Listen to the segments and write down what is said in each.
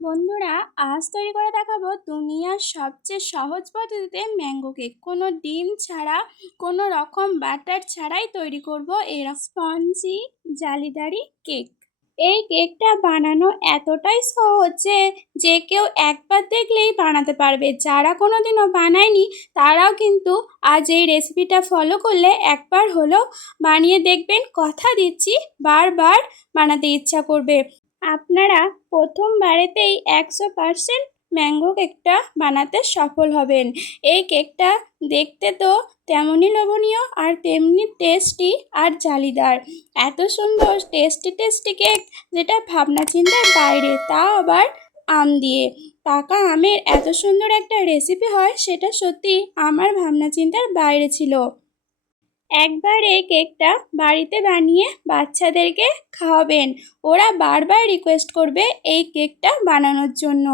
বন্ধুরা, আজ তৈরি করে দেখাবো দুনিয়ার সবচেয়ে সহজ পদ্ধতিতে ম্যাঙ্গো কেক। কোনো ডিম ছাড়া, কোনো রকম বাটার ছাড়াই তৈরি করব এই স্পঞ্জি জালিদারি কেক। এই কেকটা বানানো এতটাই সহজ যে কেউ একবার দেখলেই বানাতে পারবে। যারা কোনোদিনও বানায়নি তারাও কিন্তু আজ এই রেসিপিটা ফলো করলে একবার হলেও বানিয়ে দেখবেন। কথা দিচ্ছি, বারবার বানাতে ইচ্ছা করবে। আপনারা প্রথমবারেতেই 100% ম্যাঙ্গো কেকটা বানাতে সফল হবেন। এই কেকটা দেখতে তো তেমনই লোভনীয় আর তেমনি টেস্টি আর জালিদার। এত সুন্দর টেস্টি কেক যেটা ভাবনা চিন্তার বাইরে, তাও আবার আম দিয়ে। পাকা আমের এত সুন্দর একটা রেসিপি হয় সেটা সত্যি আমার ভাবনা চিন্তার বাইরে ছিল। একবার এই কেকটা বাড়িতে বানিয়ে বাচ্চাদেরকে খাওয়াবেন। ওরা বারবার রিকোয়েস্ট করবে এই কেকটা বানানোর জন্য।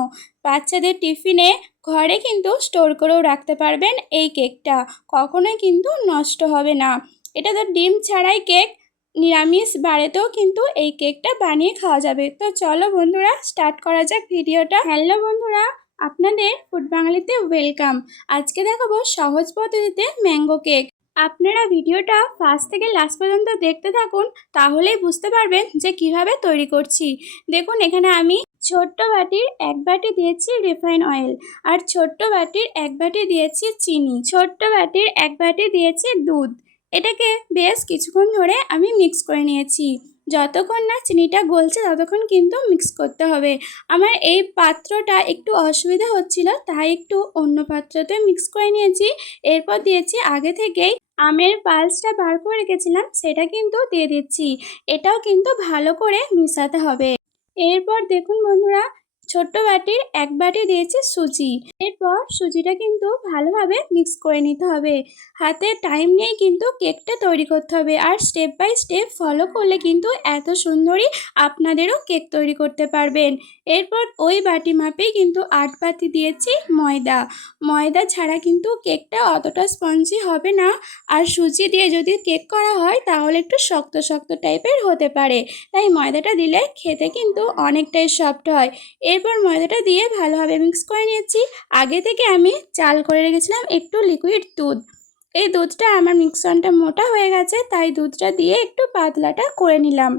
বাচ্চাদের টিফিনে ঘরে কিন্তু স্টোর করেও রাখতে পারবেন। এই কেকটা কখনোই কিন্তু নষ্ট হবে না। এটা তো ডিম ছাড়াই কেক, নিরামিষ বাড়িতেও কিন্তু এই কেকটা বানিয়ে খাওয়া যাবে। তো চলো বন্ধুরা, স্টার্ট করা যাক ভিডিওটা। হ্যালো বন্ধুরা, আপনাদের ফুড বাঙালিতে ওয়েলকাম। আজকে দেখাবো সহজ পদ্ধতিতে ম্যাঙ্গো কেক। আপনারা ভিডিওটা ফার্স্ট থেকে লাস্ট পর্যন্ত দেখতে থাকুন, তাহলেই বুঝতে পারবেন যে কিভাবে তৈরি করছি। দেখুন, এখানে আমি ছোট্ট বাটির 1 বাটি দিয়েছি রিফাইন অয়েল, আর ছোট্ট বাটির 1 বাটি দিয়েছি চিনি, ছোট্ট বাটির 1 বাটি দিয়েছি দুধ। এটাকে বেশ কিছুক্ষণ ধরে আমি মিক্স করে নিয়েছি। যতক্ষণ না চিনিটা গলছে ততক্ষণ কিন্তু মিক্স করতে হবে। আমার এই পাত্রটা একটু অসুবিধা হচ্ছিল, তাই একটু অন্য পাত্রতে মিক্স করে নিয়েছি। এরপর দিয়েছি আগে থেকেই আমের পাল্সটা বার করে রেখেছিলাম, সেটা কিন্তু দিয়ে দিচ্ছি। এটাও কিন্তু ভালো করে মিশাতে হবে। এরপর দেখুন বন্ধুরা, ছোট্ট বাটির 1 বাটি দিয়েছি সুজি। এরপর সুজিটা কিন্তু ভালোভাবে মিক্স করে নিতে হবে। হাতে টাইম নিয়ে কিন্তু কেকটা তৈরি করতে হবে, আর স্টেপ বাই স্টেপ ফলো করলে কিন্তু এত সুন্দরই আপনাদেরও কেক তৈরি করতে পারবেন। এরপর ওই বাটি মাপেই কিন্তু 8 বাটি দিয়েছি ময়দা। ময়দা ছাড়া কিন্তু কেকটা অতটা স্পঞ্জি হবে না, আর সুজি দিয়ে যদি কেক করা হয় তাহলে একটু শক্ত শক্ত টাইপের হতে পারে, তাই ময়দাটা দিলে খেতে কিন্তু অনেকটাই সফট হয়। এরপর ময়দাটা দিয়ে ভালোভাবে মিক্স করে নিয়েছি। আগে থেকে আমি চাল করে রেখেছিলাম একটু লিকুইড দুধ। এই দুধটা আমার মিক্সনটা মোটা হয়ে গেছে, তাই দুধটা দিয়ে একটু পাতলাটা করে নিলাম।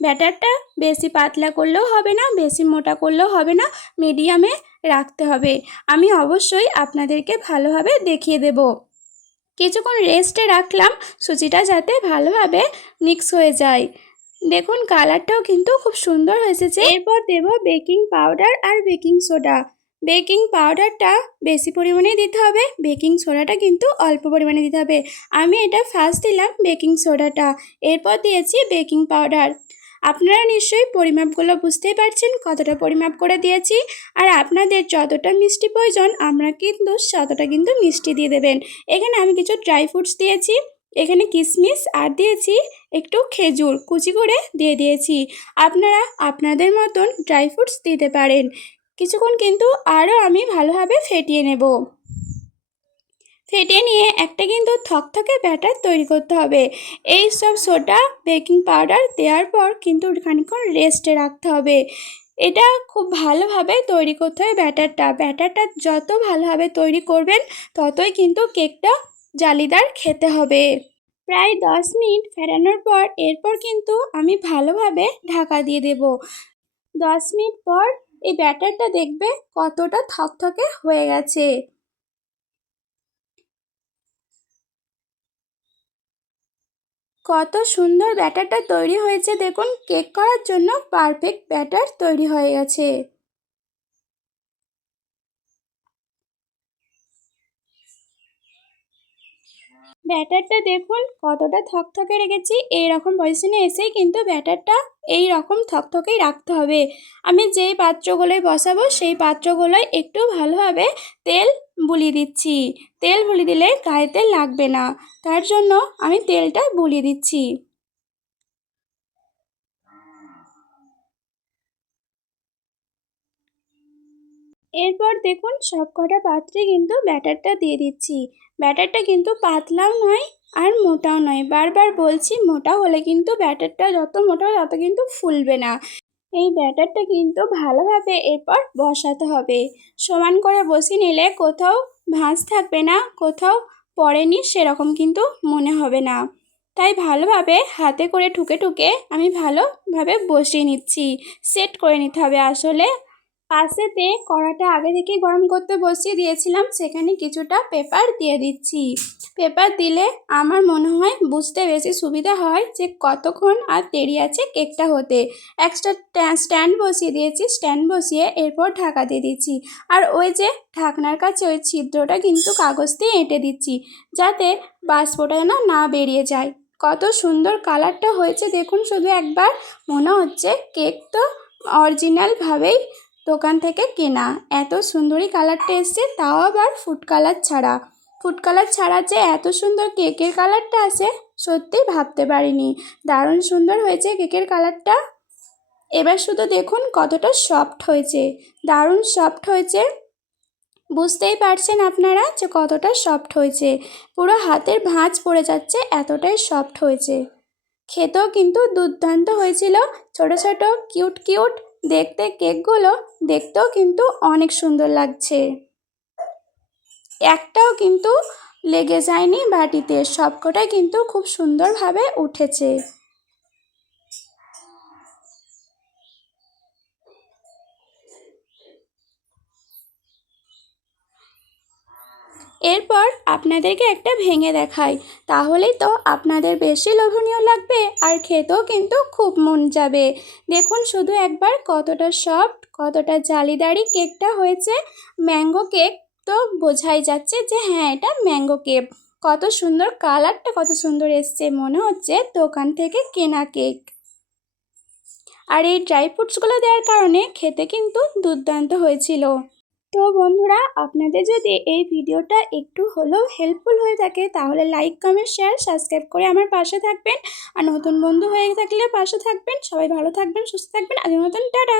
ব্যাটারটা বেশি পাতলা করলেও হবে না, বেশি মোটা করলেও হবে না, মিডিয়ামে রাখতে হবে। আমি অবশ্যই আপনাদেরকে ভালোভাবে দেখিয়ে দেব। কিছুক্ষণ রেস্টে রাখলাম সুজিটা যাতে ভালোভাবে মিক্স হয়ে যায়। দেখুন, কালারটাও কিন্তু খুব সুন্দর এসেছে। এরপর দেব বেকিং পাউডার আর বেকিং সোডা। বেকিং পাউডারটা বেশি পরিমাণে দিতে হবে, বেকিং সোডাটা কিন্তু অল্প পরিমাণে দিতে হবে। আমি এটা ফার্স্ট দিলাম বেকিং সোডাটা, এরপর দিয়েছি বেকিং পাউডার। আপনারা নিশ্চয়ই পরিমাপগুলো বুঝতেই পারছেন কতটা পরিমাপ করে দিয়েছি। আর আপনাদের যতটা মিষ্টি প্রয়োজন আমরা কিন্তু ততটা কিন্তু মিষ্টি দিয়ে দেবেন। এখানে আমি কিছু ড্রাই ফ্রুটস দিয়েছি, এখানে কিশমিশ, আর দিয়েছি একটু খেজুর কুচি করে দিয়ে দিয়েছি। আপনারা আপনাদের মতন ড্রাই ফ্রুটস দিতে পারেন। কিছুক্ষণ কিন্তু আরও আমি ভালোভাবে ফেটিয়ে নেব। ফেটিয়ে নিয়ে একটা কিন্তু থকথকে ব্যাটার তৈরি করতে হবে। এই সব সোডা বেকিং পাউডার দেওয়ার পর কিন্তু খানিকক্ষণ রেস্টে রাখতে হবে। এটা খুব ভালোভাবে তৈরি করতে হবে ব্যাটারটা যত ভালোভাবে তৈরি করবেন ততই কিন্তু কেকটা জালিদার খেতে হবে। প্রায় 10 মিনিট ফেটানোর পর এরপর কিন্তু আমি ভালোভাবে ঢাকা দিয়ে দেব। 10 মিনিট পর এই ব্যাটারটা দেখবে কতটা থকথকে হয়ে গেছে। কত সুন্দর ব্যাটারটা তৈরি হয়েছে দেখুন, কেক করার জন্য পারফেক্ট ব্যাটার তৈরি হয়ে গেছে। ব্যাটারটা দেখুন কতটা থকথকে রেখেছি। এইরকম পজিশনে এসেই কিন্তু ব্যাটারটা এই রকম থকথকেই রাখতে হবে। আমি যেই পাত্রগুলোয় বসাবো সেই পাত্রগুলোয় একটু ভালোভাবে তেল বুলিয়ে দিচ্ছি। তেল বুলিয়ে দিলে গায়েতে লাগবে না, তার জন্য আমি তেলটা বুলিয়ে দিচ্ছি। এরপর দেখুন সবকটা পাত্রে কিন্তু ব্যাটারটা দিয়ে দিচ্ছি। ব্যাটারটা কিন্তু পাতলাও নয় আর মোটাও নয়। বারবার বলছি, মোটা হলে কিন্তু ব্যাটারটা যত মোটা হবে তত কিন্তু ফুলবে না। এই ব্যাটারটা কিন্তু ভালোভাবে এরপর বসাতে হবে। সমান করে বসিয়ে নিলে কোথাও ভাঁজ থাকবে না, কোথাও পড়েনি সেরকম কিন্তু মনে হবে না। তাই ভালোভাবে হাতে করে ঠুকে ঠুকে আমি ভালোভাবে বসিয়ে নিচ্ছি। সেট করে নিতে হবে আসলে। পাশেতে কড়াটা আগে থেকেই গরম করতে বসিয়ে দিয়েছিলাম, সেখানে কিছুটা পেপার দিয়ে দিচ্ছি। পেপার দিলে আমার মনে হয় বুঝতে বেশি সুবিধা হয় যে কতক্ষণ আর দেরি আছে কেকটা হতে। একটা স্ট্যান্ড বসিয়ে দিয়েছি, স্ট্যান্ড বসিয়ে এরপর ঢাকা দিয়ে দিচ্ছি। আর ওই যে ঢাকনার কাছে ওই ছিদ্রটা কিন্তু কাগজ দিয়ে এঁটে দিচ্ছি, যাতে বাষ্পটা যেন না বেরিয়ে যায়। কত সুন্দর কালারটা হয়েছে দেখুন শুধু একবার, মনে হচ্ছে কেক তো অরিজিনালভাবেই দোকান থেকে কেনা। এত সুন্দরই কালারটা এসছে, তাও আবার ফুড কালার ছাড়া। ফুড কালার ছাড়া যে এত সুন্দর কেকের কালারটা আসে সত্যিই ভাবতে পারিনি। দারুণ সুন্দর হয়েছে কেকের কালারটা। এবার শুধু দেখুন কতটা সফট হয়েছে, দারুণ সফট হয়েছে। বুঝতেই পারছেন আপনারা যে কতটা সফট হয়েছে, পুরো হাতের ভাঁজ পড়ে যাচ্ছে, এতটাই সফট হয়েছে। খেতেও কিন্তু দুর্দান্ত হয়েছিল, ছোট ছোট কিউট কিউট দেখতে কেকগুলো, দেখতেও কিন্তু অনেক সুন্দর লাগছে। একটাও কিন্তু লেগে যায়নি বাটিতে, সবকটাই কিন্তু খুব সুন্দরভাবে উঠেছে। এরপর আপনাদেরকে একটা ভেঙে দেখাই, তাহলেই তো আপনাদের বেশি লোভনীয় লাগবে আর খেতেও কিন্তু খুব মন যাবে। দেখুন শুধু একবার কতটা সফট, কতটা জালিদারি কেকটা হয়েছে। ম্যাঙ্গো কেক তো বোঝাই যাচ্ছে যে হ্যাঁ এটা ম্যাঙ্গো কেক। কত সুন্দর কালারটা, কত সুন্দর এসছে, মনে হচ্ছে দোকান থেকে কেনা কেক। আর এই ড্রাই ফ্রুটসগুলো দেওয়ার কারণে খেতে কিন্তু দুর্দান্ত হয়েছিল। তো বন্ধুরা, আপনাদের যদি এই ভিডিওটা একটু হলেও হেল্পফুল হয়ে থাকে তাহলে লাইক কমেন্ট শেয়ার সাবস্ক্রাইব করে আমার পাশে থাকবেন। আর নতুন বন্ধু হয়ে থাকলে পাশে থাকবেন। সবাই ভালো থাকবেন, সুস্থ থাকবেন। আজকের মতন টাটা।